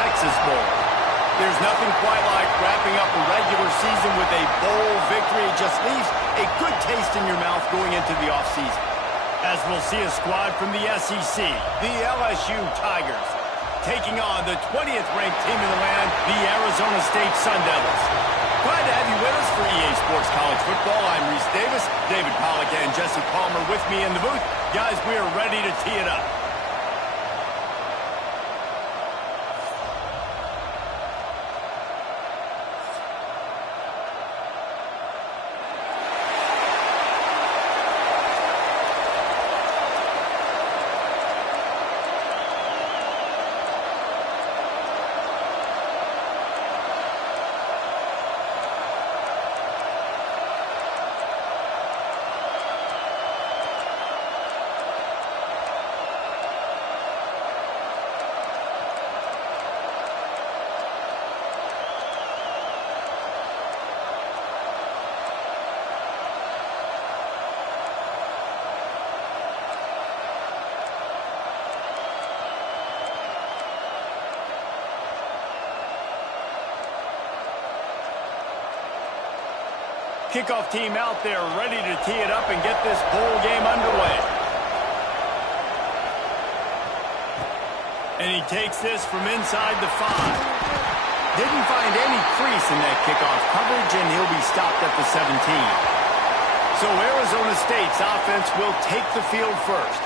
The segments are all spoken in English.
Texas Bowl. There's nothing quite like wrapping up a regular season with a bowl victory. It just leaves a good taste in your mouth going into the offseason. As we'll see a squad from the SEC, the LSU Tigers, taking on the 20th ranked team in the land, the Arizona State Sun Devils. Glad to have you with us for EA Sports College Football. I'm Reese Davis, David Pollack and Jesse Palmer with me in the booth. Guys, we are ready to tee it up. Kickoff team out there ready to tee it up and get this bowl game underway. And he takes this from inside the 5. Didn't find any crease in that kickoff coverage, and he'll be stopped at the 17. So Arizona State's offense will take the field first.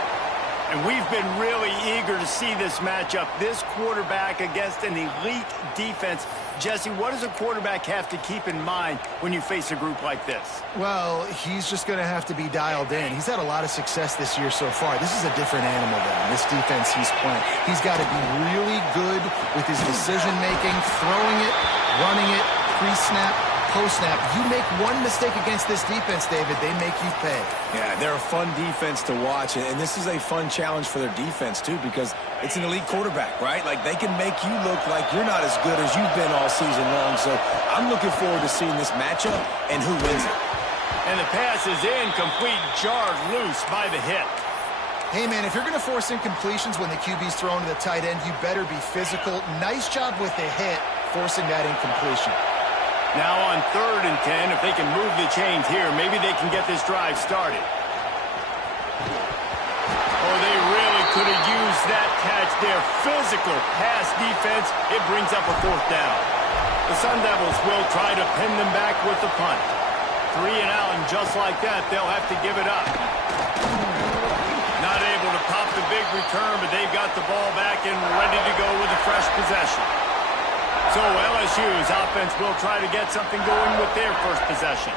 And we've been really eager to see this matchup, this quarterback against an elite defense. Jesse, what does a quarterback have to keep in mind when you face a group like this? Well, he's just going to have to be dialed in. He's had a lot of success this year so far. This is a different animal than this defense he's playing. He's got to be really good with his decision-making, throwing it, running it, pre-snap, post-snap. You make one mistake against this defense, David, they make you pay. Yeah, they're a fun defense to watch, and this is a fun challenge for their defense, too, because it's an elite quarterback, right? Like, they can make you look like you're not as good as you've been all season long, so I'm looking forward to seeing this matchup and who wins it. And the pass is incomplete, jarred loose by the hit. Hey, man, if you're going to force incompletions when the QB's thrown to the tight end, you better be physical. Nice job with the hit, forcing that incompletion. Now on 3rd and 10, if they can move the chains here, maybe they can get this drive started. Oh, they really could have used that catch there. Physical pass defense. It brings up a 4th down. The Sun Devils will try to pin them back with the punt. 3 and out, and just like that, they'll have to give it up. Not able to pop the big return, but they've got the ball back and ready to go with a fresh possession. So LSU's offense will try to get something going with their first possession.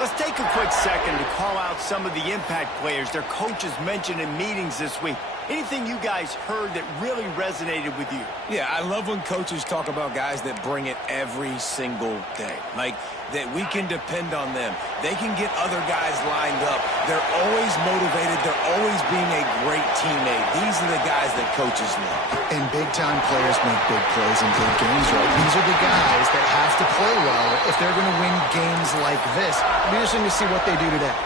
Let's take a quick second to call out some of the impact players their coaches mentioned in meetings this week. Anything you guys heard that really resonated with you? Yeah, I love when coaches talk about guys that bring it every single day. Like, that we can depend on them. They can get other guys lined up. They're always motivated. They're always being a great teammate. These are the guys that coaches love. And big-time players make big plays in big games, right? These are the guys that have to play well if they're going to win games like this. It'll be interesting to see what they do today.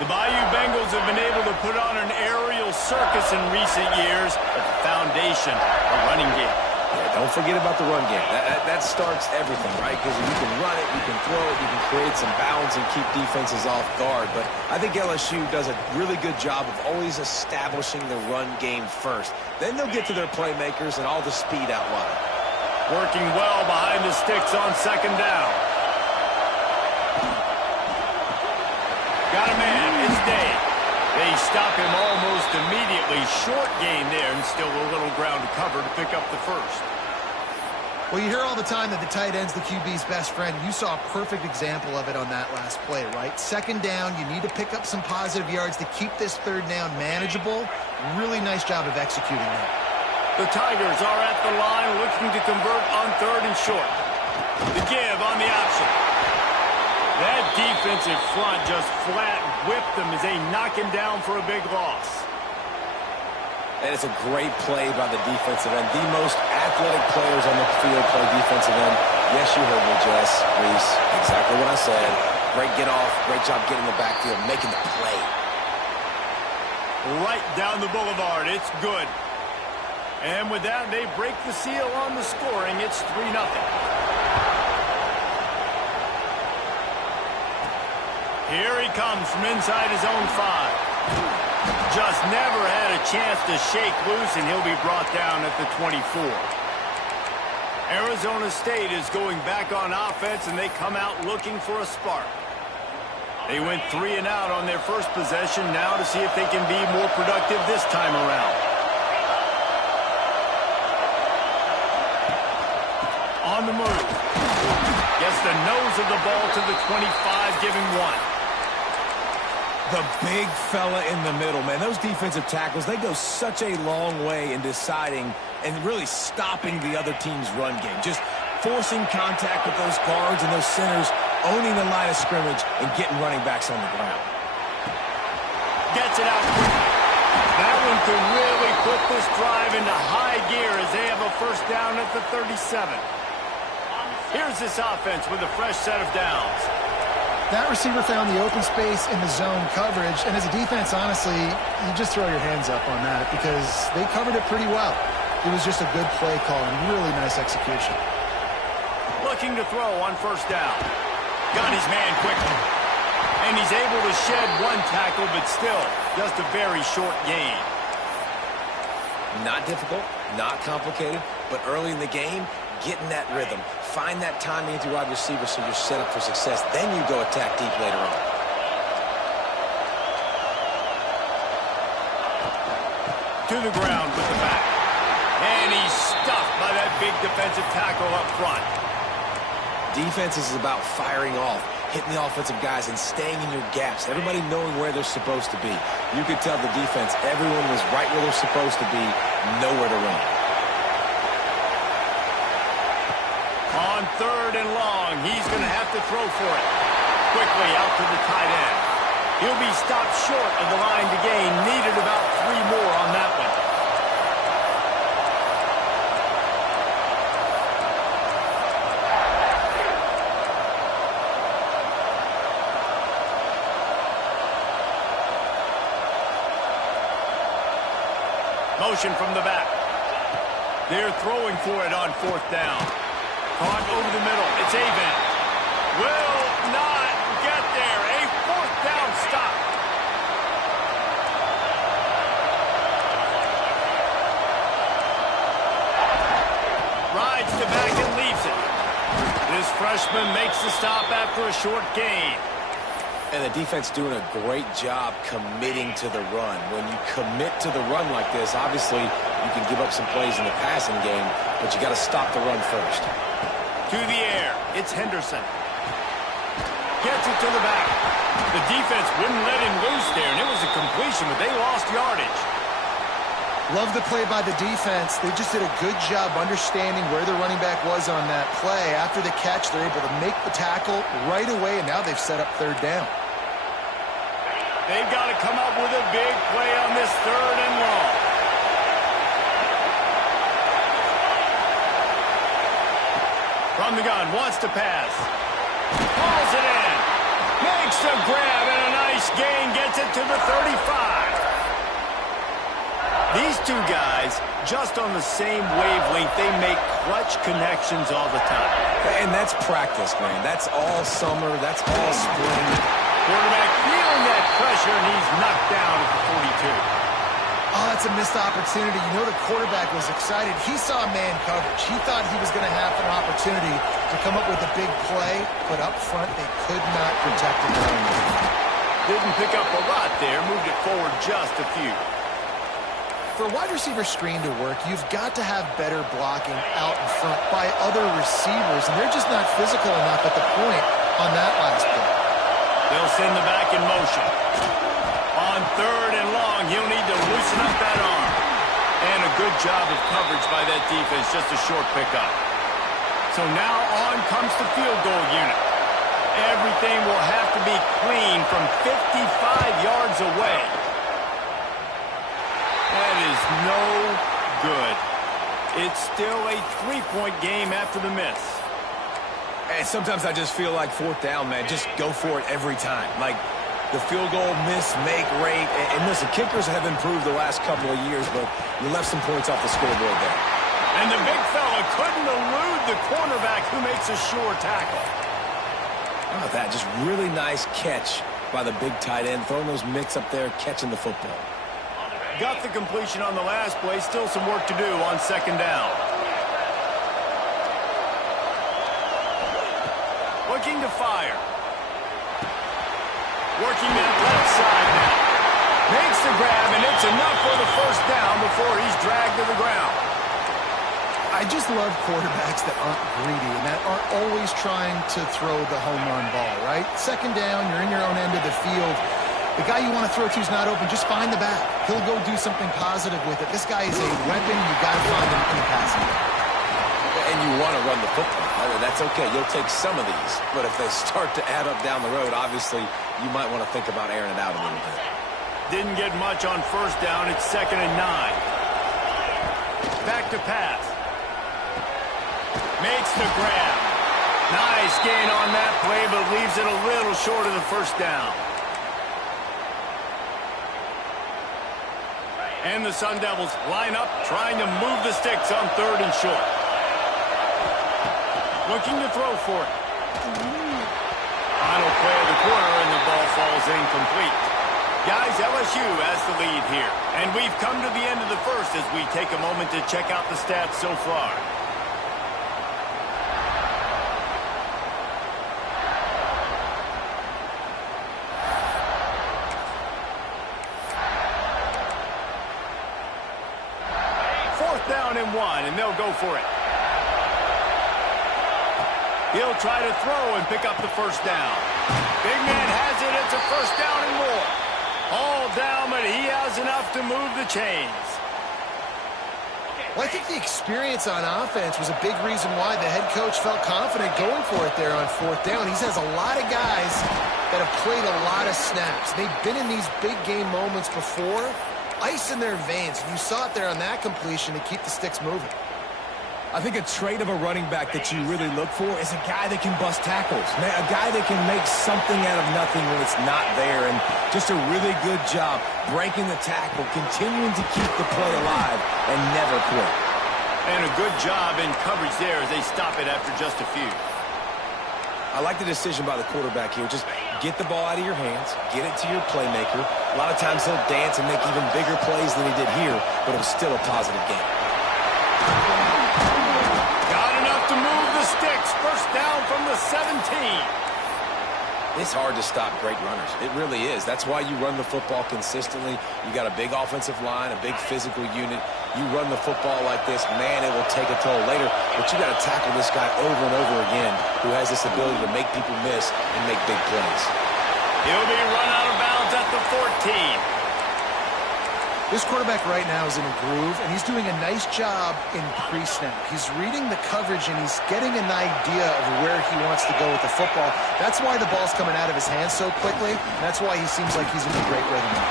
The Bayou Bengals have been able to put on an aerial circus in recent years, but the foundation, a running game. Yeah, don't forget about the run game. That starts everything, right? Because you can run it, you can throw it, you can create some bounds and keep defenses off guard. But I think LSU does a really good job of always establishing the run game first. Then they'll get to their playmakers and all the speed out wide. Working well behind the sticks on 2nd down. Got a man, it's Day. They stop him almost immediately. Short gain there, and still a little ground to cover to pick up the first. Well, you hear all the time that the tight end's the QB's best friend. You saw a perfect example of it on that last play, right? 2nd down, you need to pick up some positive yards to keep this 3rd down manageable. Really nice job of executing that. The Tigers are at the line looking to convert on 3rd and short. The give on the option. That defensive front just flat whipped them as they knock him down for a big loss. And it's a great play by the defensive end. The most athletic players on the field play defensive end. Yes, you heard me, Jess, Reese. Exactly what I said. Great get off. Great job getting the backfield, making the play. Right down the boulevard. It's good. And with that, they break the seal on the scoring. It's 3-0. Here he comes from inside his own 5. Just never had a chance to shake loose, and he'll be brought down at the 24. Arizona State is going back on offense, and they come out looking for a spark. They went 3 and out on their first possession, now to see if they can be more productive this time around. On the move. Gets the nose of the ball to the 25, giving 1. The big fella in the middle, man. Those defensive tackles, they go such a long way in deciding and really stopping the other team's run game. Just forcing contact with those guards and those centers, owning the line of scrimmage, and getting running backs on the ground. Gets it out quickly. That one could really put this drive into high gear as they have a first down at the 37. Here's this offense with a fresh set of downs. That receiver found the open space in the zone coverage, and as a defense, honestly, you just throw your hands up on that because they covered it pretty well. It was just a good play call and really nice execution. Looking to throw on first down. Got his man quickly. And he's able to shed 1 tackle, but still, just a very short gain. Not difficult, not complicated, but early in the game, getting that rhythm. Find that timing with your wide receiver so you're set up for success. Then you go attack deep later on. To the ground with the back. And he's stuffed by that big defensive tackle up front. Defense is about firing off, hitting the offensive guys, and staying in your gaps. Everybody knowing where they're supposed to be. You could tell the defense, everyone was right where they're supposed to be, nowhere to run. On 3rd and long, he's going to have to throw for it. Quickly out to the tight end. He'll be stopped short of the line to gain. Needed about 3 more on that one. Motion from the back. They're throwing for it on 4th down. Caught over the middle. It's Avent. Will not get there. A 4th down stop. Rides to back and leaves it. This freshman makes the stop after a short gain. And the defense doing a great job committing to the run. When you commit to the run like this, obviously you can give up some plays in the passing game, but you got to stop the run first. To the air. It's Henderson. Gets it to the back. The defense wouldn't let him loose there, and it was a completion, but they lost yardage. Love the play by the defense. They just did a good job understanding where the running back was on that play. After the catch, they're able to make the tackle right away, and now they've set up 3rd down. They've got to come up with a big play on this 3rd and long. From the gun, wants to pass. Pulls it in. Makes the grab and a nice gain. Gets it to the 35. These 2 guys, just on the same wavelength, they make clutch connections all the time. And that's practice, man. That's all summer. That's all spring. Quarterback feeling that pressure, and he's knocked down at the 42. Oh, that's a missed opportunity. You know the quarterback was excited. He saw man coverage. He thought he was going to have an opportunity to come up with a big play, but up front they could not protect it. Didn't pick up a lot there, moved it forward just a few. For a wide receiver screen to work, you've got to have better blocking out in front by other receivers, and they're just not physical enough at the point on that last play. They'll send the back in motion. On 3rd and long, he'll need to loosen up that arm. And a good job of coverage by that defense, just a short pickup. So now on comes the field goal unit. Everything will have to be clean from 55 yards away. That is no good. It's still a 3-point game after the miss. And sometimes I just feel like 4th down, man, just go for it every time. Like, The field goal miss-make rate. And listen, kickers have improved the last couple of years, but you left some points off the scoreboard there. And the big fella couldn't elude the cornerback who makes a sure tackle. How about that? Just really nice catch by the big tight end. Throwing those mitts up there, catching the football. Got the completion on the last play. Still some work to do on second down. Looking to fire. Working that left side now. Makes the grab, and it's enough for the first down before he's dragged to the ground. I just love quarterbacks that aren't greedy and that aren't always trying to throw the home run ball, right? Second down, you're in your own end of the field. The guy you want to throw to is not open. Just find the back. He'll go do something positive with it. This guy is a weapon. You got to find him in the passing game. And you want to run the football. That's okay. You'll take some of these. But if they start to add up down the road, obviously, you might want to think about airing it out a little bit. Didn't get much on first down. It's 2nd and 9. Back to pass. Makes the grab. Nice gain on that play, but leaves it a little short of the first down. And the Sun Devils line up, trying to move the sticks on 3rd and short. Looking to throw for it. Final play of the quarter, and the ball falls incomplete. Guys, LSU has the lead here. And we've come to the end of the first as we take a moment to check out the stats so far. Down and 1, and they'll go for it. He'll try to throw and pick up the first down. Big man has it. It's a first down and more. All down, but he has enough to move the chains. Well, I think the experience on offense was a big reason why the head coach felt confident going for it there on 4th down. He has a lot of guys that have played a lot of snaps. They've been in these big game moments before. Ice in their veins. You saw it there on that completion to keep the sticks moving. I think a trait of a running back that you really look for is a guy that can bust tackles. A guy that can make something out of nothing when it's not there. And just a really good job breaking the tackle, continuing to keep the play alive, and never quit. And a good job in coverage there as they stop it after just a few. I like the decision by the quarterback here. Just get the ball out of your hands, get it to your playmaker. A lot of times he'll dance and make even bigger plays than he did here, but it was still a positive game. Got enough to move the sticks. First down from the 17. It's hard to stop great runners. It really is. That's why you run the football consistently. You got a big offensive line, a big physical unit. You run the football like this, man, it will take a toll later. But you got to tackle this guy over and over again who has this ability to make people miss and make big plays. He'll be run out of bounds at the 14. This quarterback right now is in a groove, and he's doing a nice job in pre-snap. He's reading the coverage, and he's getting an idea of where he wants to go with the football. That's why the ball's coming out of his hands so quickly, and that's why he seems like he's in a great rhythm now.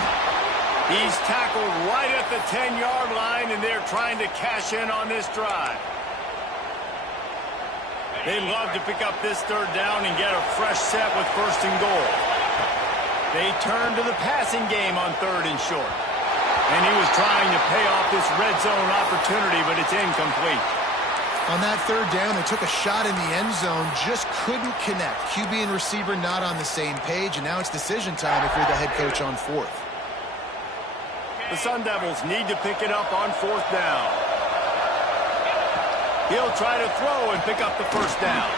He's tackled right at the 10-yard line, and they're trying to cash in on this drive. They'd love to pick up this 3rd down and get a fresh set with 1st and goal. They turn to the passing game on 3rd and short. And he was trying to pay off this red zone opportunity, but it's incomplete. On that 3rd down, they took a shot in the end zone, just couldn't connect. QB and receiver not on the same page, and now it's decision time if you're the head coach on 4th. The Sun Devils need to pick it up on 4th down. He'll try to throw and pick up the first down.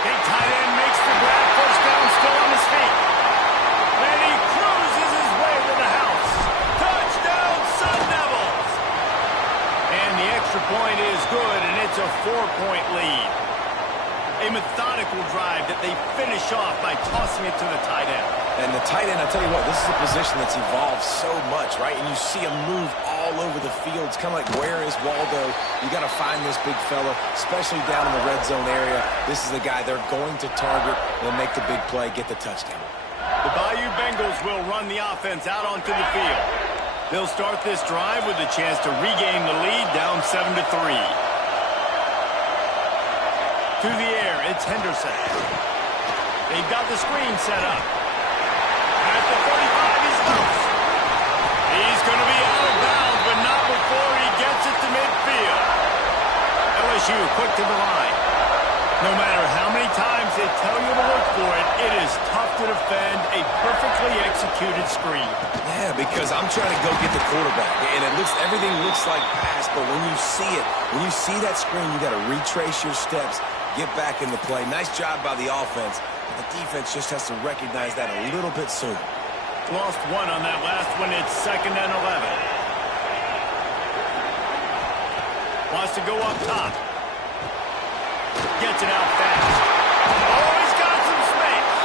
Big tight end makes the grab. First down still on his feet. And he cruises his way to the house. Touchdown, Sun Devils! And the extra point is good, and it's a 4-point lead. A methodical drive that they finish off by tossing it to the tight end. And the tight end, I'll tell you what, this is a position that's evolved so much, right? And you see him move all over the field. It's kind of like, where is Waldo? You got to find this big fella, especially down in the red zone area. This is the guy they're going to target and make the big play, get the touchdown. The Bayou Bengals will run the offense out onto the field. They'll start this drive with a chance to regain the lead, down 7-3. To the air, it's Henderson. They've got the screen set up. Has at the 35. He's loose. He's going to be out of bounds, but not before he gets it to midfield. LSU quick to the line. No matter how many times they tell you to look for it, it is tough to defend a perfectly executed screen. Yeah, because I'm trying to go get the quarterback, and everything looks like pass, but when you see that screen, you got to retrace your steps, get back in the play. Nice job by the offense. The defense just has to recognize that a little bit sooner. Lost one on that last one. It's 2nd and 11. Wants to go up top. Gets it out fast. Oh, he's got some space.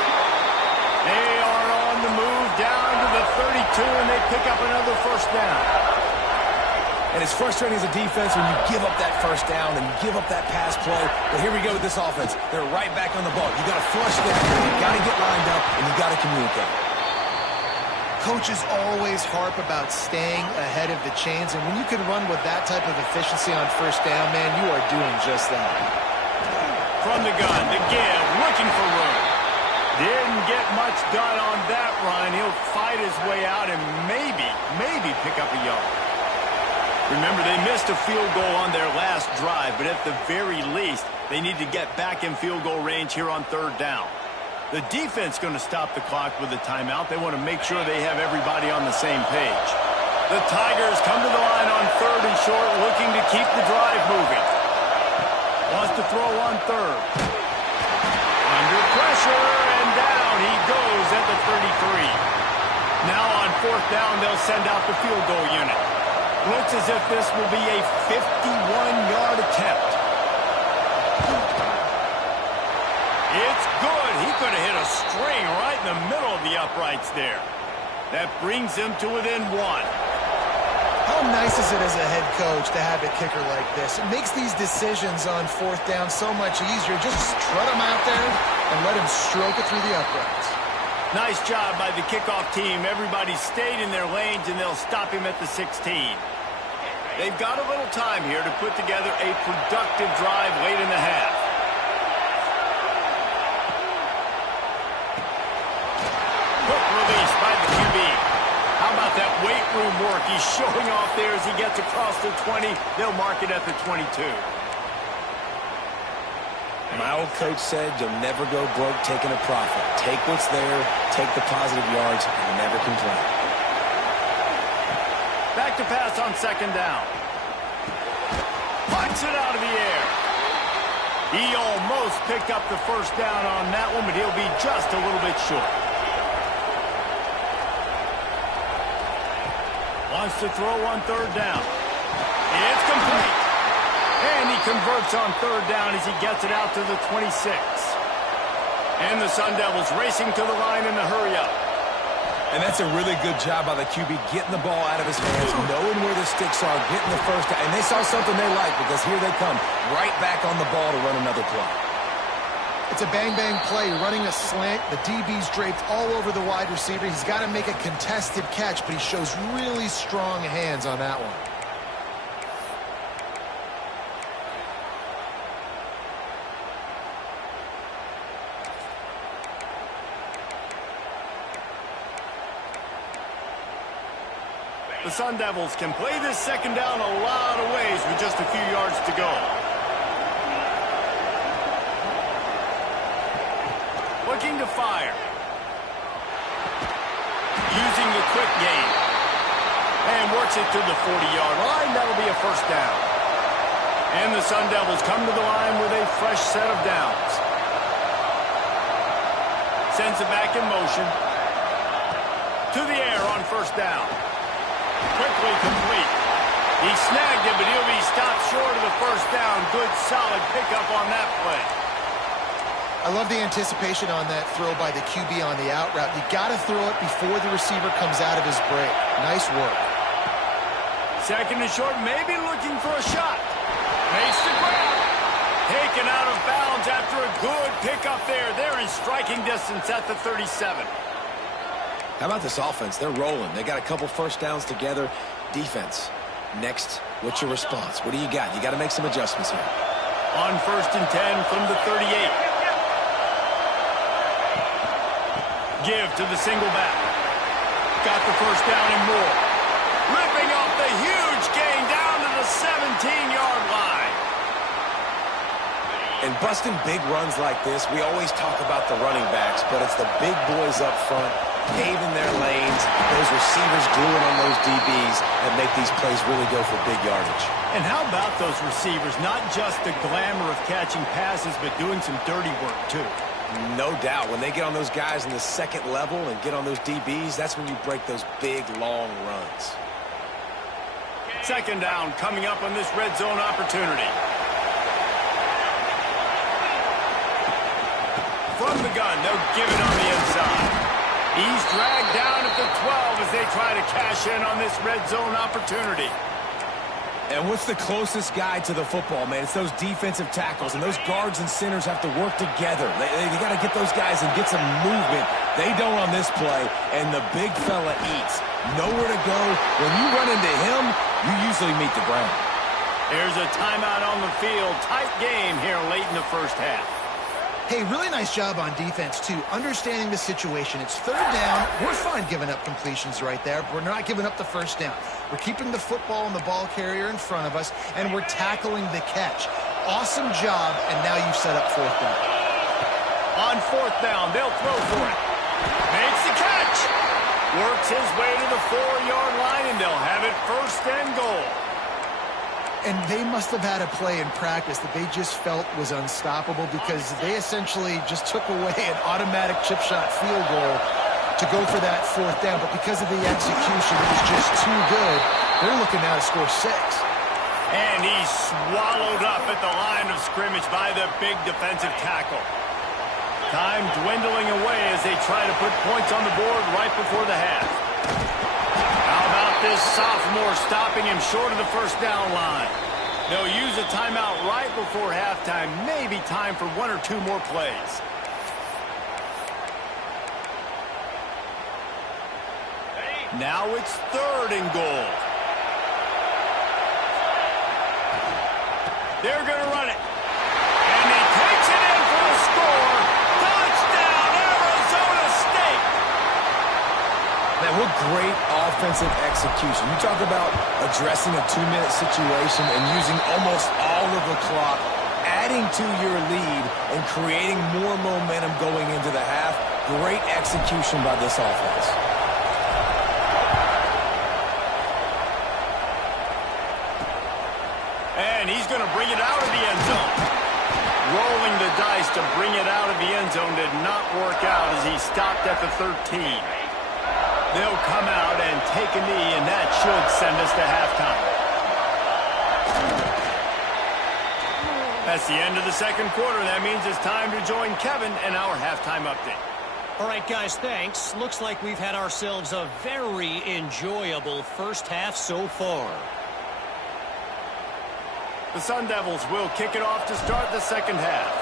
They are on the move down to the 32, and they pick up another first down. And it's frustrating as a defense when you give up that first down and you give up that pass play. But here we go with this offense. They're right back on the ball. You got to flush that. You got to get lined up, and you got to communicate. Coaches always harp about staying ahead of the chains, and when you can run with that type of efficiency on first down, man, you are doing just that. From the gun, the give, looking for room. Didn't get much done on that run. He'll fight his way out and maybe pick up a yard. Remember, they missed a field goal on their last drive, but at the very least, they need to get back in field goal range here on 3rd down. The defense going to stop the clock with a timeout. They want to make sure they have everybody on the same page. The Tigers come to the line on 3rd and short, looking to keep the drive moving. Wants to throw on 3rd. Under pressure, and down he goes at the 33. Now on 4th down, they'll send out the field goal unit. Looks as if this will be a 51-yard attempt. It's good. He could have hit a string right in the middle of the uprights there. That brings him to within 1. How nice is it as a head coach to have a kicker like this? It makes these decisions on 4th down so much easier. Just strut him out there and let him stroke it through the uprights. Nice job by the kickoff team. Everybody stayed in their lanes, and they'll stop him at the 16. They've got a little time here to put together a productive drive late in the half. Quick release by the QB. How about that weight room work? He's showing off there as he gets across the 20. They'll mark it at the 22. My old coach said you'll never go broke taking a profit. Take what's there, take the positive yards, and never complain. Back to pass on 2nd down. Punts it out of the air. He almost picked up the first down on that one, but he'll be just a little bit short. Wants to throw on 3rd down. It's complete. And he converts on 3rd down as he gets it out to the 26. And the Sun Devils racing to the line in the hurry-up. And that's a really good job by the QB getting the ball out of his hands, knowing where the sticks are, getting the first down. And they saw something they like because here they come, right back on the ball to run another play. It's a bang-bang play, running a slant. The DB's draped all over the wide receiver. He's got to make a contested catch, but he shows really strong hands on that one. The Sun Devils can play this 2nd down a lot of ways with just a few yards to go. Looking to fire. Using the quick game. And works it to the 40-yard line. That'll be a first down. And the Sun Devils come to the line with a fresh set of downs. Sends it back in motion. To the air on 1st down. Quickly complete. He snagged it, but he'll be stopped short of the first down. Good, solid pickup on that play. I love the anticipation on that throw by the QB on the out route. You got to throw it before the receiver comes out of his break. Nice work. 2nd and short, maybe looking for a shot. Makes the grab. Taken out of bounds after a good pickup there. They're in striking distance at the 37. How about this offense? They're rolling. They got a couple first downs together. Defense. Next, what's your response? What do you got? You got to make some adjustments here. On 1st and 10 from the 38. Give to the single back. got the first down and more. Ripping off the huge gain down to the 17-yard line. And busting big runs like this, we always talk about the running backs, but it's the big boys up front, paving their lanes, those receivers gluing on those DBs that make these plays really go for big yardage. And how about those receivers? Not just the glamour of catching passes, but doing some dirty work, too. No doubt. When they get on those guys in the second level and get on those DBs, that's when you break those big, long runs. Second down coming up on this red zone opportunity. From the gun, they'll give it on the inside. He's dragged down at the 12 as they try to cash in on this red zone opportunity. And what's the closest guy to the football, man? It's those defensive tackles, and those guards and centers have to work together. They got to get those guys and get some movement. They don't on this play, and the big fella eats. Nowhere to go. When you run into him, you usually meet the ground. Here's a timeout on the field. Tight game here late in the first half. Hey, really nice job on defense, too. Understanding the situation. It's third down. We're fine giving up completions right there. We're not giving up the first down. We're keeping the football and the ball carrier in front of us, and we're tackling the catch. Awesome job, and now you've set up fourth down. On fourth down, they'll throw for it. Makes the catch. Works his way to the 4-yard line, and they'll have it first and goal. And they must have had a play in practice that they just felt was unstoppable because they essentially just took away an automatic chip shot field goal to go for that fourth down. But because of the execution, it was just too good. They're looking now to score 6. And he's swallowed up at the line of scrimmage by the big defensive tackle. Time dwindling away as they try to put points on the board right before the half. How about this sophomore stopping him short of the first down line? They'll use a timeout right before halftime. Maybe time for 1 or 2 more plays. Now it's third and goal. They're going to run it. And he takes it in for the score. Touchdown, Arizona State. Man, what great offensive execution. You talk about addressing a 2-minute situation and using almost all of the clock, adding to your lead, and creating more momentum going into the half. Great execution by this offense. And he's going to bring it out of the end zone. Rolling the dice to bring it out of the end zone did not work out as he stopped at the 13. They'll come out and take a knee, and that should send us to halftime. That's the end of the second quarter. That means it's time to join Kevin in our halftime update. All right, guys, thanks. Looks like we've had ourselves a very enjoyable first half so far. The Sun Devils will kick it off to start the second half.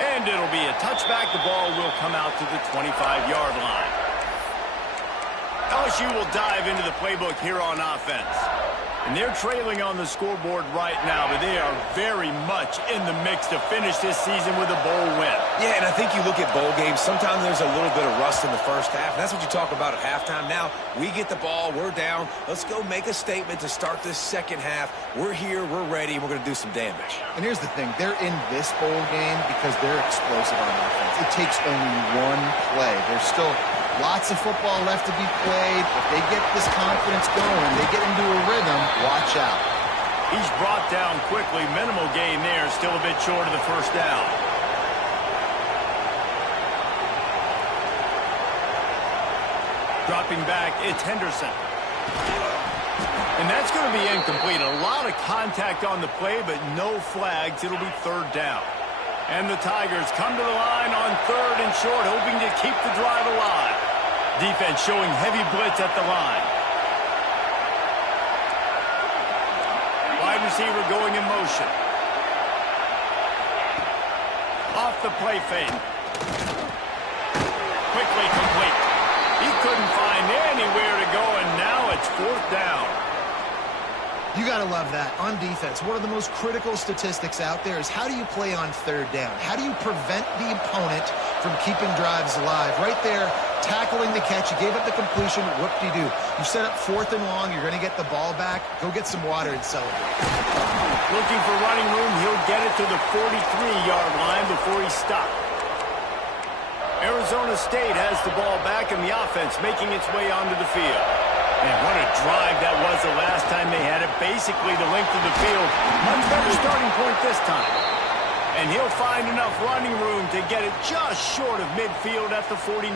And it'll be a touchback. The ball will come out to the 25-yard line. LSU will dive into the playbook here on offense. And they're trailing on the scoreboard right now, but they are very much in the mix to finish this season with a bowl win. Yeah, and I think you look at bowl games, sometimes there's a little bit of rust in the first half. And that's what you talk about at halftime. Now, we get the ball, we're down. Let's go make a statement to start this second half. We're here, we're ready, and we're going to do some damage. And here's the thing. They're in this bowl game because they're explosive on offense. It takes only one play. There's still lots of football left to be played. If they get this confidence going, they get into a rhythm, watch out. He's brought down quickly. Minimal gain there. Still a bit short of the first down. Dropping back, it's Henderson. And that's going to be incomplete. A lot of contact on the play, but no flags. It'll be third down. And the Tigers come to the line on third and short, hoping to keep the drive alive. Defense showing heavy blitz at the line. Wide receiver going in motion. Off the play fake. Quickly complete. He couldn't find anywhere to go, and now it's fourth down. You got to love that. On defense, one of the most critical statistics out there is how do you play on third down? How do you prevent the opponent from keeping drives alive? Right there, tackling the catch. You gave up the completion. Whoop-de-doo. You set up 4th and long. You're going to get the ball back. Go get some water and celebrate. Looking for running room. He'll get it to the 43-yard line before he stopped. Arizona State has the ball back, and the offense making its way onto the field. And what a drive that was the last time they had it. Basically the length of the field. Much better starting point this time. And he'll find enough running room to get it just short of midfield at the 49.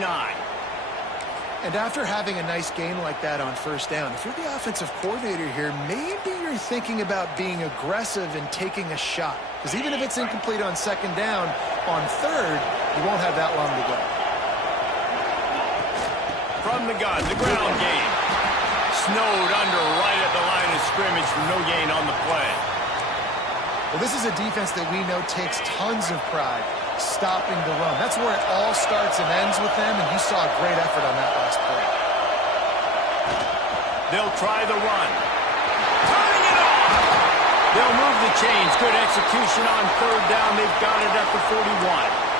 And after having a nice gain like that on first down, if you're the offensive coordinator here, maybe you're thinking about being aggressive and taking a shot. Because even if it's incomplete on second down, on third, you won't have that long to go. From the gun, the ground game. Snowed under right at the line of scrimmage for no gain on the play. Well, this is a defense that we know takes tons of pride stopping the run. That's where it all starts and ends with them, and you saw a great effort on that last play. They'll try the run. Turning it off! They'll move the chains. Good execution on third down. They've got it at the 41.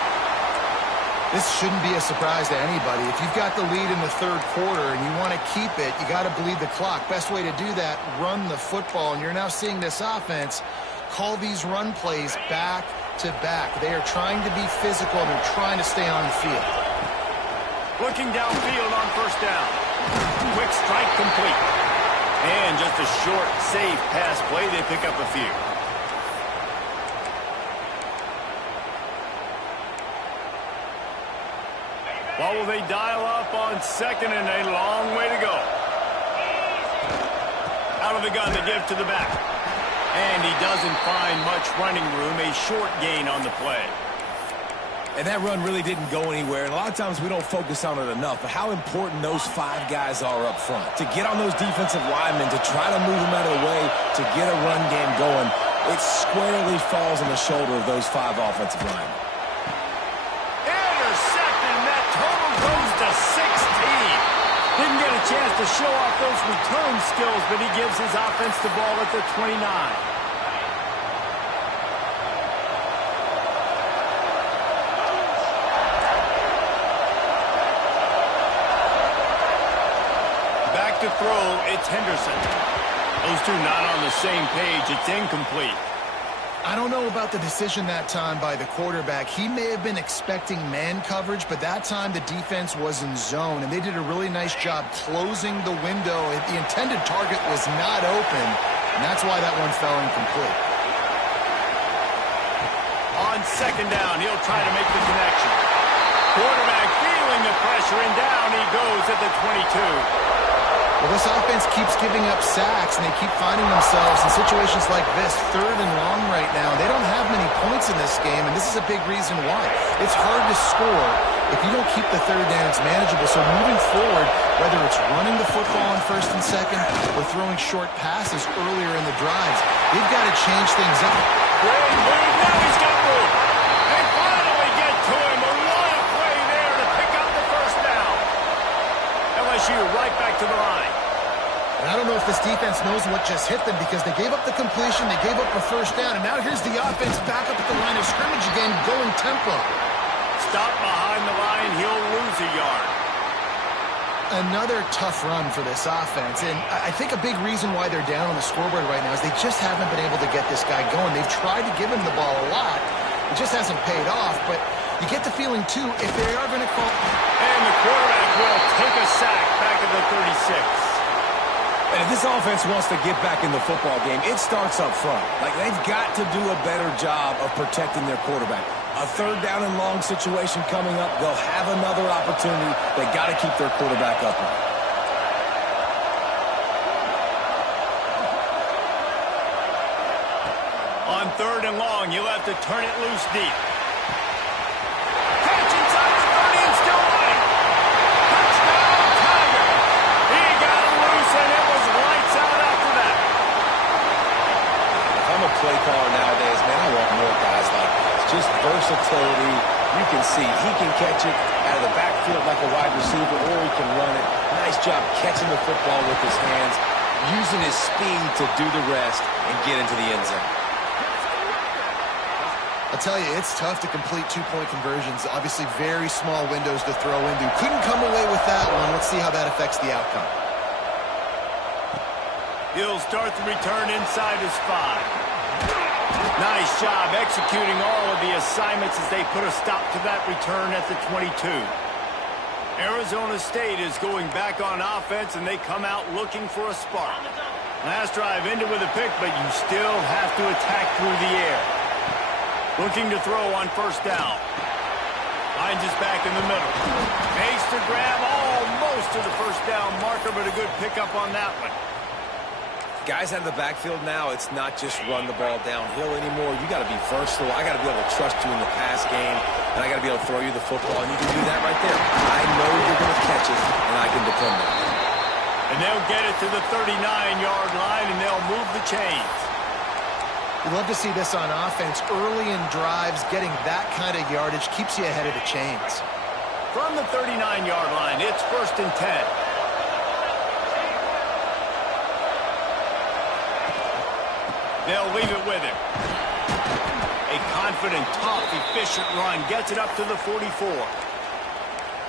This shouldn't be a surprise to anybody. If you've got the lead in the third quarter and you want to keep it, you got to bleed the clock. Best way to do that, run the football. And you're now seeing this offense call these run plays back to back. They are trying to be physical, and they're trying to stay on the field. Looking downfield on first down. Quick strike complete. And just a short, safe pass play. They pick up a few. What will they dial up on second, and a long way to go. Out of the gun, they give to the back. And he doesn't find much running room. A short gain on the play. And that run really didn't go anywhere. And a lot of times we don't focus on it enough. But how important those 5 guys are up front. To get on those defensive linemen, to try to move them out of the way, to get a run game going, it squarely falls on the shoulder of those 5 offensive linemen. Didn't get a chance to show off those return skills, but he gives his offense the ball at the 29. Back to throw, it's Henderson. Those two not on the same page. It's incomplete. I don't know about the decision that time by the quarterback. He may have been expecting man coverage, but that time the defense was in zone, and they did a really nice job closing the window. The intended target was not open, and that's why that one fell incomplete. On second down, he'll try to make the connection. Quarterback feeling the pressure, and down he goes at the 22. Well, this offense keeps giving up sacks, and they keep finding themselves in situations like this, third and long right now. They don't have many points in this game, and this is a big reason why. It's hard to score if you don't keep the third downs manageable. So moving forward, whether it's running the football on first and second or throwing short passes earlier in the drives, they've got to change things up. Great move. Now he's got room. They finally get to him. A what a play there to pick up the first down. LSU right back to the line. And I don't know if this defense knows what just hit them, because they gave up the completion, they gave up a first down, and now here's the offense back up at the line of scrimmage again, going tempo. Stop behind the line, he'll lose a yard. Another tough run for this offense, and I think a big reason why they're down on the scoreboard right now is they just haven't been able to get this guy going. They've tried to give him the ball a lot. It just hasn't paid off, but you get the feeling, too, if they are going to call... And the quarterback will take a sack back at the 36. And if this offense wants to get back in the football game, it starts up front. Like, they've got to do a better job of protecting their quarterback. A third down and long situation coming up, they'll have another opportunity. They got to keep their quarterback upright. On third and long, you'll have to turn it loose deep. Catch inside the 30 and still running. Touchdown, Tiger. He got it loose, and it was lights out after that. If I'm a play caller nowadays, man, I want more guys like this. Just versatility. You can see he can catch it out of the backfield like a wide receiver, or he can run it. Nice job catching the football with his hands. using his speed to do the rest and get into the end zone. I'll tell you, it's tough to complete two-point conversions. Obviously, very small windows to throw into. Couldn't come away with that one. Let's see how that affects the outcome. He'll start the return inside his 5. Nice job executing all of the assignments as they put a stop to that return at the 22. Arizona State is going back on offense, and they come out looking for a spark. Last drive ended with a pick, but you still have to attack through the air. Looking to throw on first down. Finds his back in the middle. Makes the grab almost to the first down marker, but a good pickup on that one. Guys out of the backfield now, it's not just run the ball downhill anymore. You got to be versatile. I got to be able to trust you in the pass game, and I got to be able to throw you the football, and you can do that right there. I know you're going to catch it, and I can depend on it. And they'll get it to the 39-yard line, and they'll move the chains. You love to see this on offense. Early in drives, getting that kind of yardage keeps you ahead of the chains. From the 39-yard line, it's 1st and 10. They'll leave it with him. A confident, tough, efficient run gets it up to the 44.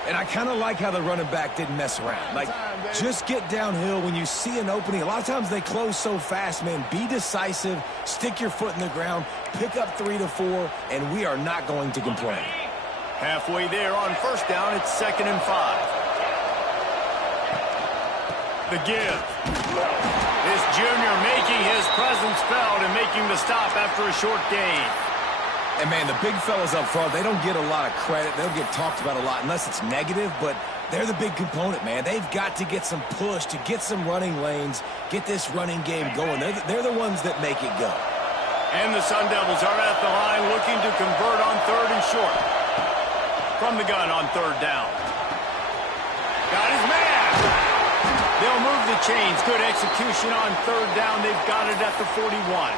And I kind of like how the running back didn't mess around. Like, just get downhill when you see an opening. A lot of times they close so fast, man. Be decisive, stick your foot in the ground, pick up 3 to 4, and we are not going to complain. Halfway there on first down, it's 2nd and 5. The give. This junior making his presence felt and making the stop after a short gain. And, man, the big fellas up front, they don't get a lot of credit. They'll get talked about a lot unless it's negative, but they're the big component, man. They've got to get some push, to get some running lanes, get this running game going. They're the ones that make it go. And the Sun Devils are at the line looking to convert on 3rd and short. From the gun on 3rd down. Got his man. They'll move the chains. Good execution on 3rd down. They've got it at the 41.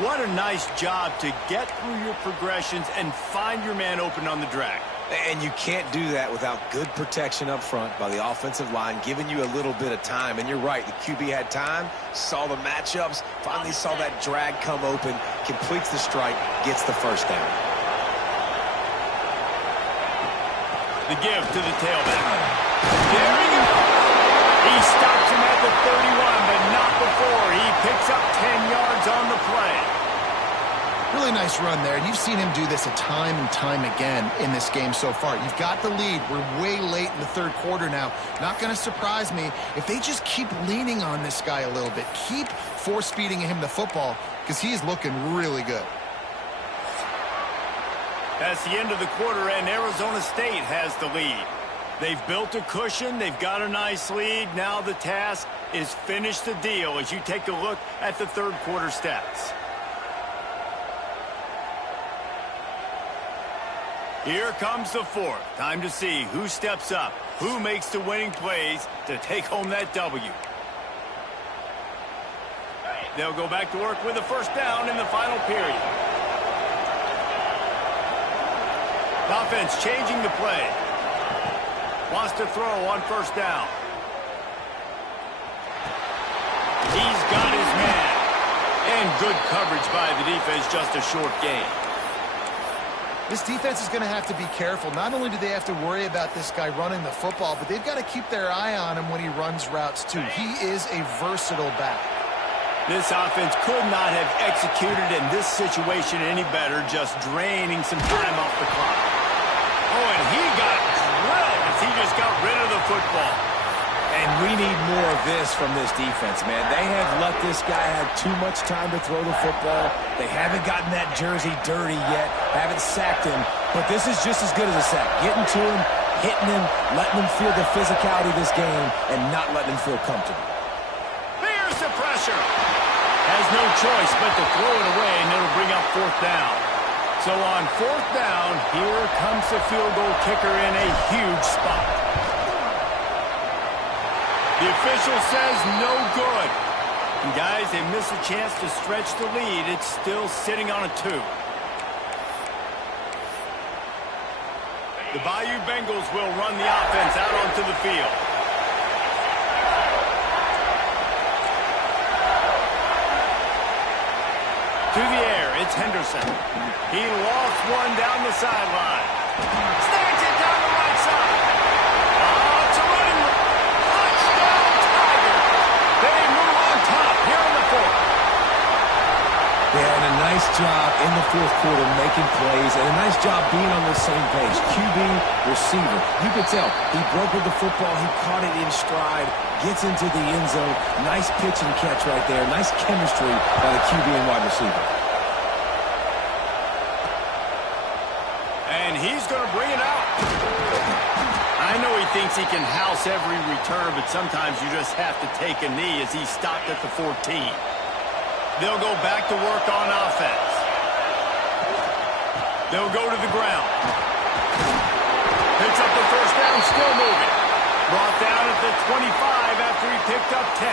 What a nice job to get through your progressions and find your man open on the drag. And you can't do that without good protection up front by the offensive line, giving you a little bit of time. And you're right, the QB had time, saw the matchups, finally saw that drag come open, completes the strike, gets the first down. The give to the tailback. There he goes. He stops him at the 31, but not before. He picks up 10 yards on the play. Really nice run there. You've seen him do this a time and time again in this game so far. You've got the lead. We're way late in the 3rd quarter now. Not going to surprise me if they just keep leaning on this guy a little bit. Keep force-feeding him the football because he's looking really good. That's the end of the quarter, and Arizona State has the lead. They've built a cushion. They've got a nice lead. Now the task is finish the deal as you take a look at the 3rd quarter stats. Here comes the 4th. Time to see who steps up, who makes the winning plays to take home that W. They'll go back to work with a first down in the final period. Offense changing the play. Wants to throw on first down. He's got his man. And good coverage by the defense, just a short gain. This defense is going to have to be careful. Not only do they have to worry about this guy running the football, but they've got to keep their eye on him when he runs routes too. He is a versatile back. This offense could not have executed in this situation any better, just draining some time off the clock. Oh, and he got drilled as he just got rid of the football. And we need more of this from this defense, man. They have let this guy have too much time to throw the football. They haven't gotten that jersey dirty yet, haven't sacked him. But this is just as good as a sack. Getting to him, hitting him, letting him feel the physicality of this game, and not letting him feel comfortable. There's the pressure. Has no choice but to throw it away, and it'll bring up 4th down. So on 4th down, here comes the field goal kicker in a huge spot. The official says no good. And guys, they miss a chance to stretch the lead. It's still sitting on a 2. The Bayou Bengals will run the offense out onto the field. To the air, it's Henderson. He lost one down the sideline. Snatch it down the right side. It's a running touchdown Tiger. They move on top here in the fourth. Yeah, and a nice job in the fourth quarter making plays, and a nice job being on the same page. QB, receiver. You could tell he broke with the football. He caught it in stride, gets into the end zone. Nice pitch and catch right there. Nice chemistry by the QB and wide receiver. And he's going to bring it out. I know he thinks he can house every return, but sometimes you just have to take a knee as he stopped at the 14. They'll go back to work on offense. They'll go to the ground. Picks up the first down, still moving. Brought down at the 25 after he picked up 10.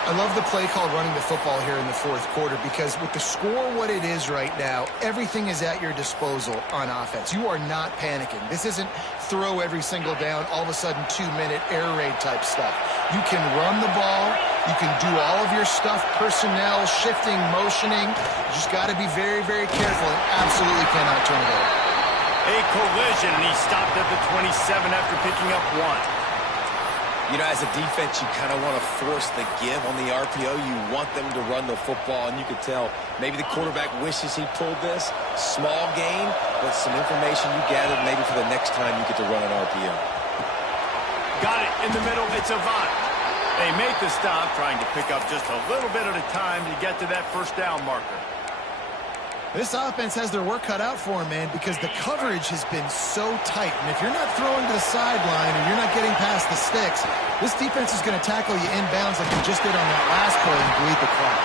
I love the play called running the football here in the fourth quarter because with the score what it is right now, everything is at your disposal on offense. You are not panicking. This isn't throw every single down, all of a sudden 2-minute air raid type stuff. You can run the ball. You can do all of your stuff, personnel, shifting, motioning. You just got to be very, very careful and absolutely cannot turn it over. A collision, and he stopped at the 27 after picking up 1. You know, as a defense, you kind of want to force the give on the RPO. You want them to run the football, and you could tell maybe the quarterback wishes he pulled this. Small gain, but some information you gathered maybe for the next time you get to run an RPO. Got it in the middle. It's Avant. They make the stop, trying to pick up just a little bit at a time to get to that first down marker. This offense has their work cut out for them, man, because the coverage has been so tight. And if you're not throwing to the sideline or you're not getting past the sticks, this defense is going to tackle you inbounds like you just did on that last play and bleed the clock.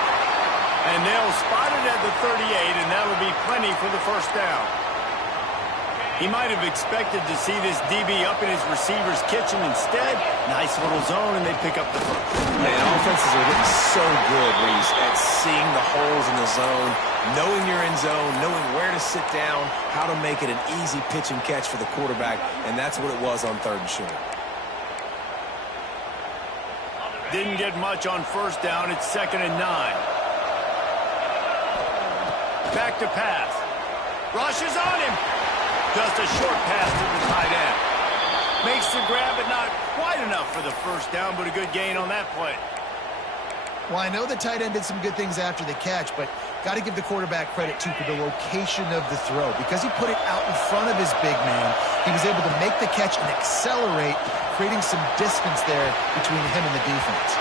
And they'll spot it at the 38, and that'll be plenty for the first down. He might have expected to see this DB up in his receiver's kitchen. Instead, nice little zone, and they pick up the first. Man, offenses are getting so good, Reese, at seeing the holes in the zone, knowing you're in zone, knowing where to sit down, how to make it an easy pitch and catch for the quarterback, and that's what it was on 3rd and short. Didn't get much on first down. It's 2nd and 9. Back to pass. Rushes on him. Just a short pass to the tight end. Makes the grab, but not quite enough for the first down, but a good gain on that play. Well, I know the tight end did some good things after the catch, but got to give the quarterback credit, too, for the location of the throw. Because he put it out in front of his big man, he was able to make the catch and accelerate, creating some distance there between him and the defense.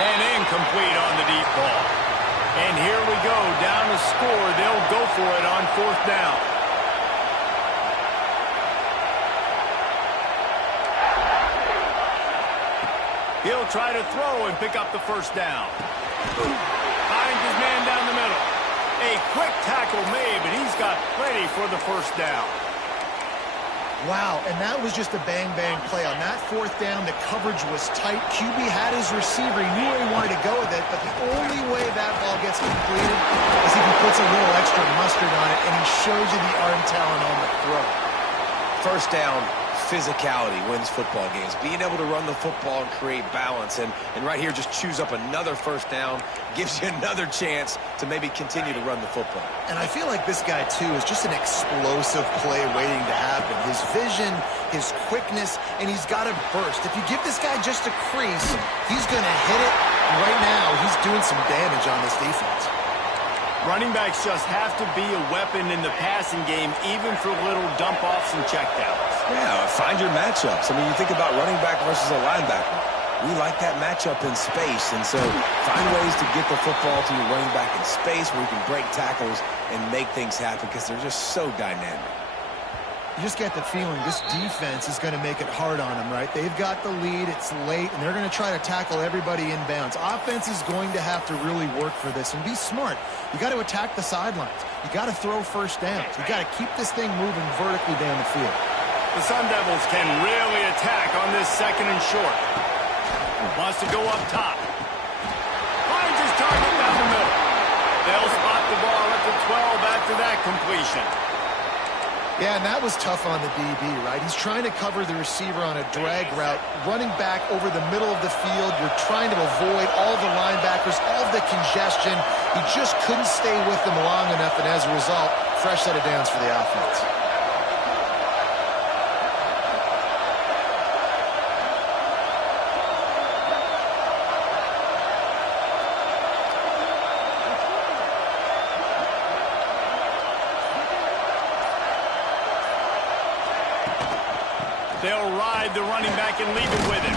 And incomplete on the deep ball. And here we go, down to score. They'll go for it on 4th down. He'll try to throw and pick up the first down. Finds his man down the middle. A quick tackle made, but he's got plenty for the first down. Wow, and that was just a bang-bang play. On that 4th down, the coverage was tight. QB had his receiver. He knew where he wanted to go with it, but the only way that ball gets completed is if he puts a little extra mustard on it, and he shows you the arm talent on the throw. First down, physicality wins football games. Being able to run the football and create balance. And right here, just choose up another first down. Gives you another chance to maybe continue to run the football. And I feel like this guy, too, is just an explosive play waiting to happen. His vision, his quickness, and he's got to burst. If you give this guy just a crease, he's going to hit it. And right now, he's doing some damage on this defense. Running backs just have to be a weapon in the passing game, even for little dump-offs and checkdowns. Yeah, find your matchups. I mean, you think about running back versus a linebacker. We like that matchup in space, and so find ways to get the football to your running back in space where you can break tackles and make things happen because they're just so dynamic. You just get the feeling this defense is going to make it hard on them, right? They've got the lead, it's late, and they're going to try to tackle everybody inbounds. Offense is going to have to really work for this and be smart. You got to attack the sidelines. You got to throw first downs. You got to keep this thing moving vertically down the field. The Sun Devils can really attack on this 2nd and short. Wants to go up top. Finds his target down the middle. They'll spot the ball at the 12 after that completion. Yeah, and that was tough on the DB, right? He's trying to cover the receiver on a drag route, running back over the middle of the field. You're trying to avoid all the linebackers, all the congestion. He just couldn't stay with them long enough, and as a result, fresh set of downs for the offense. They'll ride the running back and leave it with him.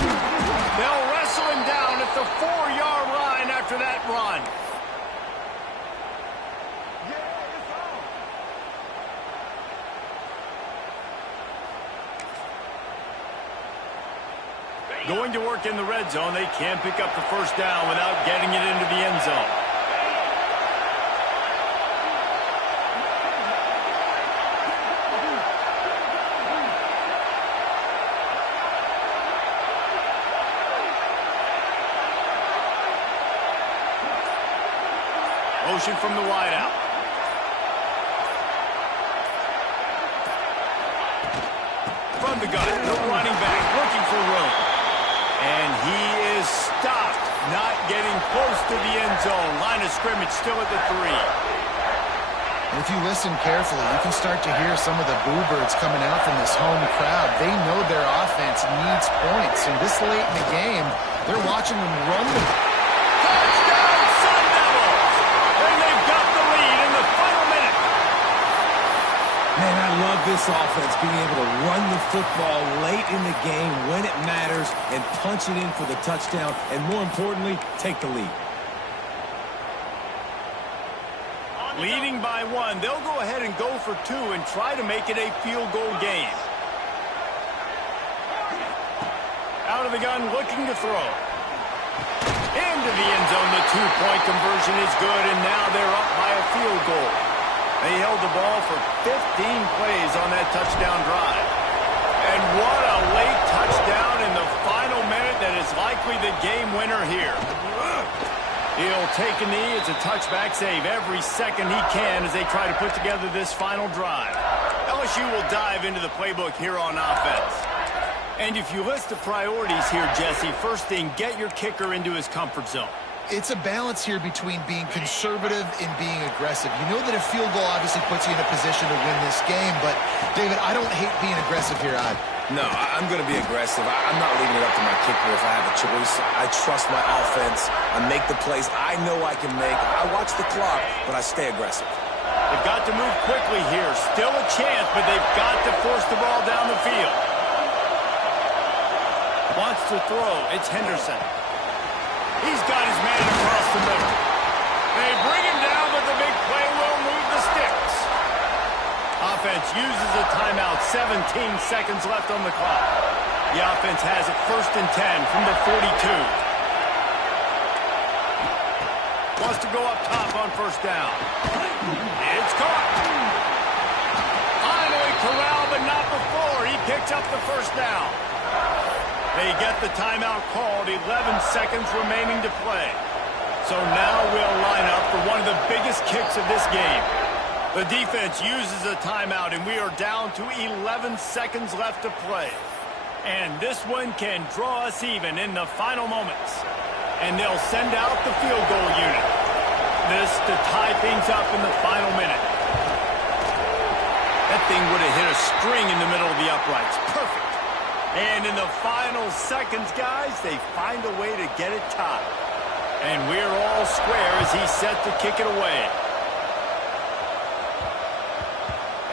They'll wrestle him down at the 4-yard line after that run. Going to work in the red zone, they can't pick up the first down without getting it into the end zone. Motion from the wideout. From the gun, the running back looking for room. And he is stopped, not getting close to the end zone. Line of scrimmage still at the 3. If you listen carefully, you can start to hear some of the boo birds coming out from this home crowd. They know their offense needs points, and this late in the game, they're watching them run the Touchdown, Sun Devils! And they've got the lead in the final minute. Man, I love this offense being able to run the football late in the game when it matters and punch it in for the touchdown, and more importantly, take the lead. Leading by 1, they'll go ahead and go for 2 and try to make it a field goal game. Out of the gun, looking to throw. Into the end zone, the 2-point conversion is good, and now they're up by a field goal. They held the ball for 15 plays on that touchdown drive. And what a late touchdown in the final minute that is likely the game winner here. He'll take a knee. It's a touchback save every second he can as they try to put together this final drive. LSU will dive into the playbook here on offense. And if you list the priorities here, Jesse, first thing, get your kicker into his comfort zone. It's a balance here between being conservative and being aggressive. You know that a field goal obviously puts you in a position to win this game, but, David, I don't hate being aggressive here either. No, I'm going to be aggressive. I'm not leaving it up to my kicker if I have a choice. I trust my offense. I make the plays I know I can make. I watch the clock, but I stay aggressive. They've got to move quickly here. Still a chance, but they've got to force the ball down the field. Wants to throw. It's Henderson. He's got his man across the middle. They bring him down, but the big play will move the sticks. Offense uses a timeout. 17 seconds left on the clock. The offense has it 1st and 10 from the 42. Wants to go up top on first down. It's caught. Finally corralled, but not before. He picks up the first down. They get the timeout called. 11 seconds remaining to play. So now we'll line up for one of the biggest kicks of this game. The defense uses a timeout, and we are down to 11 seconds left to play. And this one can draw us even in the final moments. And they'll send out the field goal unit. This to tie things up in the final minute. That thing would have hit a string in the middle of the uprights. Perfect. And in the final seconds, guys, they find a way to get it tied. And we're all square as he's set to kick it away.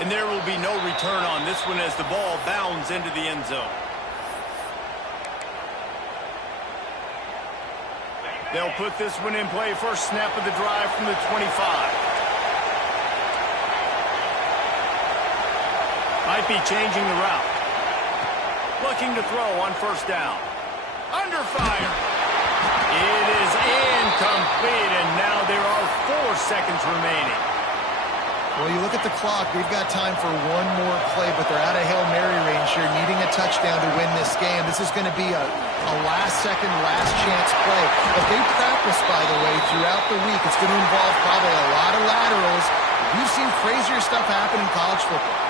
And there will be no return on this one as the ball bounds into the end zone. They'll put this one in play. First snap of the drive from the 25. Might be changing the route. Looking to throw on first down. Under fire. It is incomplete, and now there are 4 seconds remaining. Well, you look at the clock, we've got time for one more play, but they're out of Hail Mary range here, needing a touchdown to win this game. This is going to be a last-second, last-chance play. But they practice, by the way, throughout the week. It's going to involve probably a lot of laterals. We've seen crazier stuff happen in college football.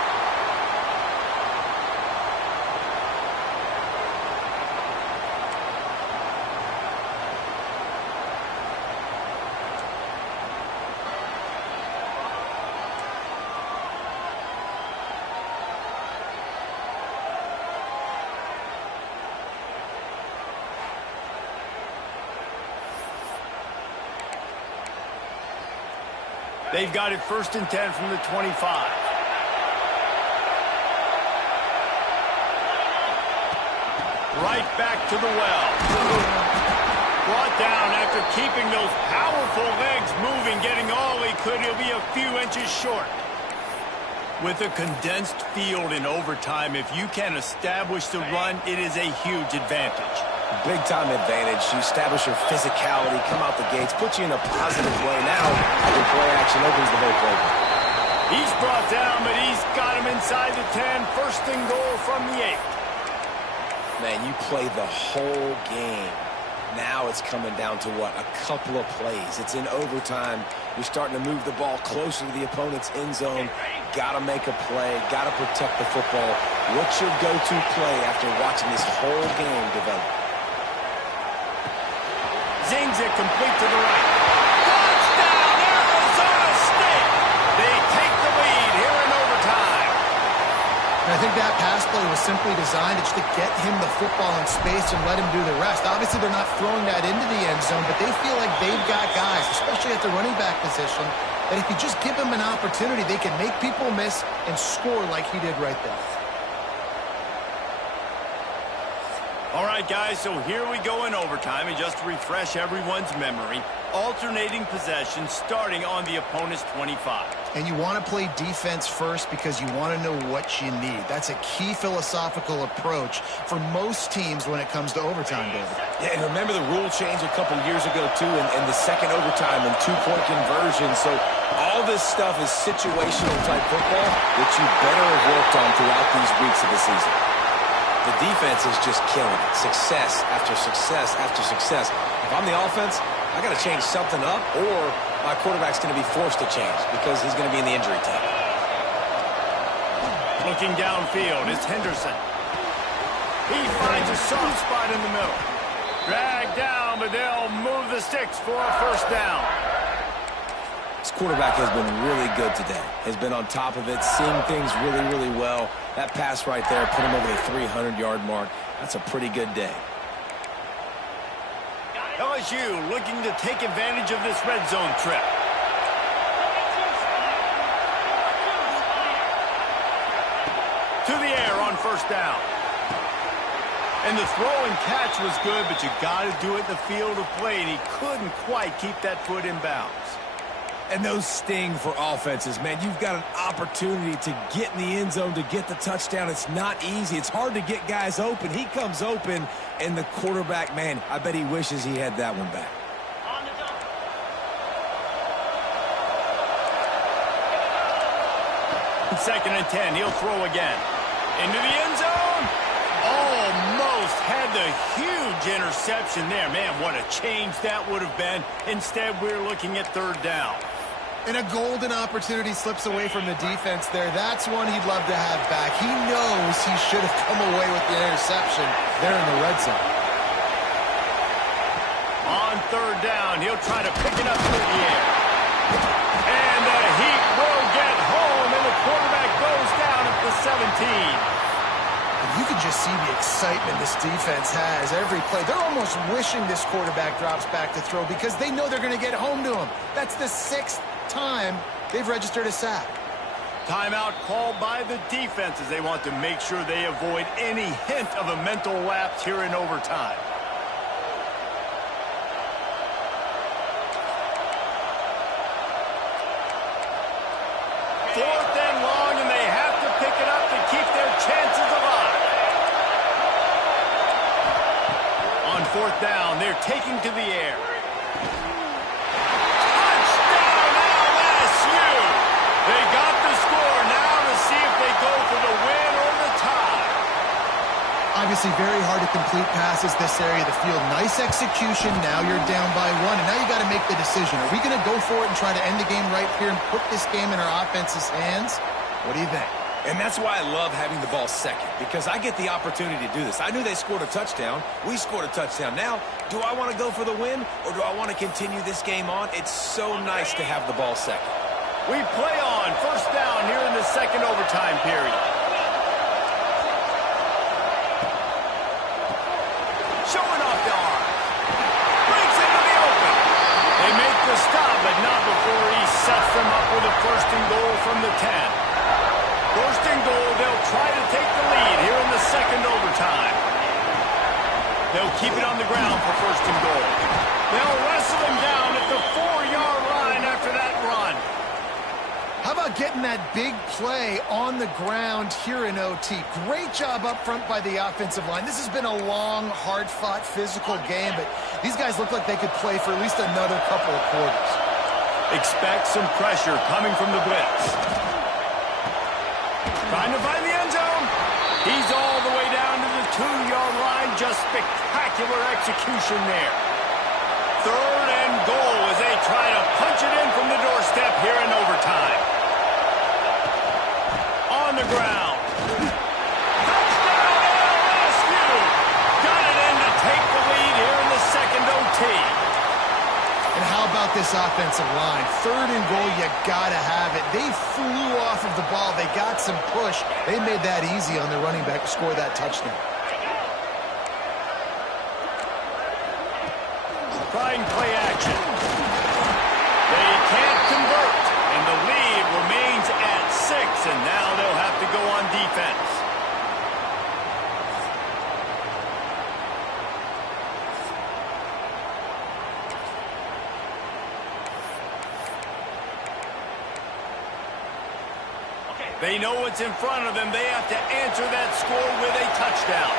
They've got it 1st and 10 from the 25. Right back to the well. Brought down after keeping those powerful legs moving, getting all he could. He'll be a few inches short. With a condensed field in overtime, if you can establish the run, it is a huge advantage. Big-time advantage. You establish your physicality, come out the gates, put you in a positive way. Now, the play action opens the whole playbook. He's brought down, but he's got him inside the 10. 1st and goal from the 8. Man, you play the whole game. Now it's coming down to what? A couple of plays. It's in overtime. You're starting to move the ball closer to the opponent's end zone. Got to make a play. Got to protect the football. What's your go-to play after watching this whole game develop? Zings it complete to the right. Touchdown, Arizona State! They take the lead here in overtime. And I think that pass play was simply designed just to get him the football in space and let him do the rest. Obviously, they're not throwing that into the end zone, but they feel like they've got guys, especially at the running back position, that if you just give them an opportunity, they can make people miss and score like he did right there. All right, guys, so here we go in overtime, and just to refresh everyone's memory, alternating possession starting on the opponent's 25. And you want to play defense first because you want to know what you need. That's a key philosophical approach for most teams when it comes to overtime, David. Yeah, and remember the rule change a couple years ago, too, in the second overtime and two-point conversion. So all this stuff is situational type football that you better have worked on throughout these weeks of the season. The defense is just killing it. Success after success after success. If I'm the offense, I got to change something up, or my quarterback's going to be forced to change because he's going to be in the injury time. Looking downfield, it's Henderson. He finds a soft spot in the middle. Dragged down, but they'll move the sticks for a 1st down. This quarterback has been really good today. Has been on top of it, seeing things really, really well. That pass right there put him over the 300-yard mark. That's a pretty good day. LSU looking to take advantage of this red zone trip. To the air on 1st down. And the throw and catch was good, but you got to do it in the field of play, and he couldn't quite keep that foot in bounds. And those sting for offenses, man. You've got an opportunity to get in the end zone, to get the touchdown. It's not easy. It's hard to get guys open. He comes open, and the quarterback, man, I bet he wishes he had that one back. 2nd and 10. He'll throw again. Into the end zone. Almost had the huge interception there. Man, what a change that would have been. Instead, we're looking at 3rd down. And a golden opportunity slips away from the defense there. That's one he'd love to have back. He knows he should have come away with the interception there in the red zone. On 3rd down, he'll try to pick it up through the air. And the Heat will get home, and the quarterback goes down at the 17. You can just see the excitement this defense has every play. They're almost wishing this quarterback drops back to throw because they know they're going to get home to him. That's the 6th time they've registered a sack. Timeout called by the defense as they want to make sure they avoid any hint of a mental lapse here in overtime. Fourth and long, and they have to pick it up to keep their chances alive. On 4th down, they're taking to the air. Touchdown, LSU! They got the score now to see if they go for the win or the tie. Obviously, very hard to complete passes this area of the field. Nice execution. Now you're down by 1, and now you got to make the decision. Are we going to go for it and try to end the game right here and put this game in our offense's hands? What do you think? And that's why I love having the ball second, because I get the opportunity to do this. I knew they scored a touchdown. We scored a touchdown. Now, do I want to go for the win, or do I want to continue this game on? It's so nice to have the ball second. We play on 1st down here in the 2nd overtime period. Showing off the arm. Breaks into the open. They make the stop, but not before he sets them up from the 10. First and goal, they'll try to take the lead here in the second overtime. They'll keep it on the ground for first and goal. They'll wrestle him down at the 4-yard line after that run. How about getting that big play on the ground here in OT? Great job up front by the offensive line. This has been a long, hard-fought, physical game, but these guys look like they could play for at least another couple of quarters. Expect some pressure coming from the blitz. Trying to find the end zone. He's all the way down to the 2-yard line. Just spectacular execution there. Third and goal as they try to punch it in from the doorstep here in overtime. On the ground. Touchdown LSU! Got it in to take the lead here in the second OT. And how about this offensive line? Third and goal, you gotta have it. They flew off of the ball. They got some push. They made that easy on the running back to score that touchdown. Trying play action. They can't convert, and the lead remains at 6, and now they'll have to go on defense. They know what's in front of them. They have to answer that score with a touchdown.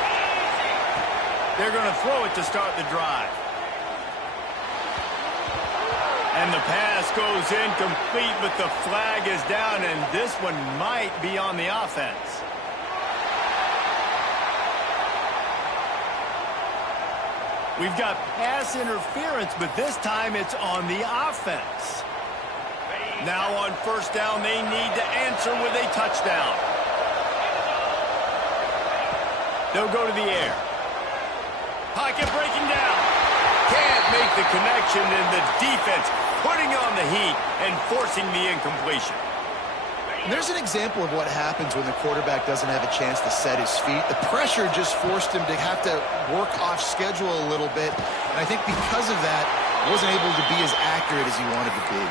They're going to throw it to start the drive. And the pass goes incomplete, but the flag is down, and this one might be on the offense. We've got pass interference, but this time it's on the offense. Now on first down, they need to answer with a touchdown. They'll go to the air. Pocket breaking down. Can't make the connection, and the defense putting on the heat and forcing the incompletion. And there's an example of what happens when the quarterback doesn't have a chance to set his feet. The pressure just forced him to have to work off schedule a little bit. And I think because of that, he wasn't able to be as accurate as he wanted to be.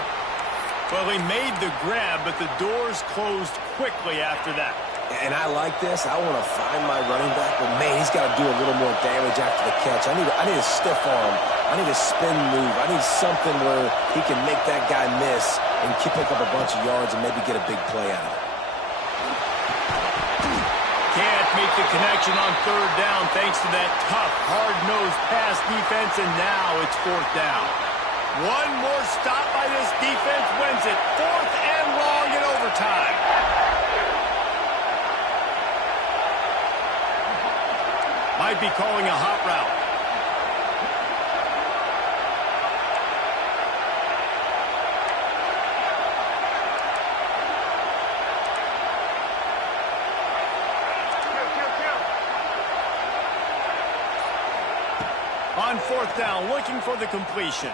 Well, he made the grab, but the doors closed quickly after that. And I like this. I want to find my running back, but man, he's got to do a little more damage after the catch. I need a stiff arm. I need a spin move. I need something where he can make that guy miss and pick up a bunch of yards and maybe get a big play out of it. Can't make the connection on third down thanks to that tough, hard-nosed pass defense, and now it's fourth down. One more stop by this defense wins it. Fourth and long in overtime. Might be calling a hot route. On fourth down, looking for the completion.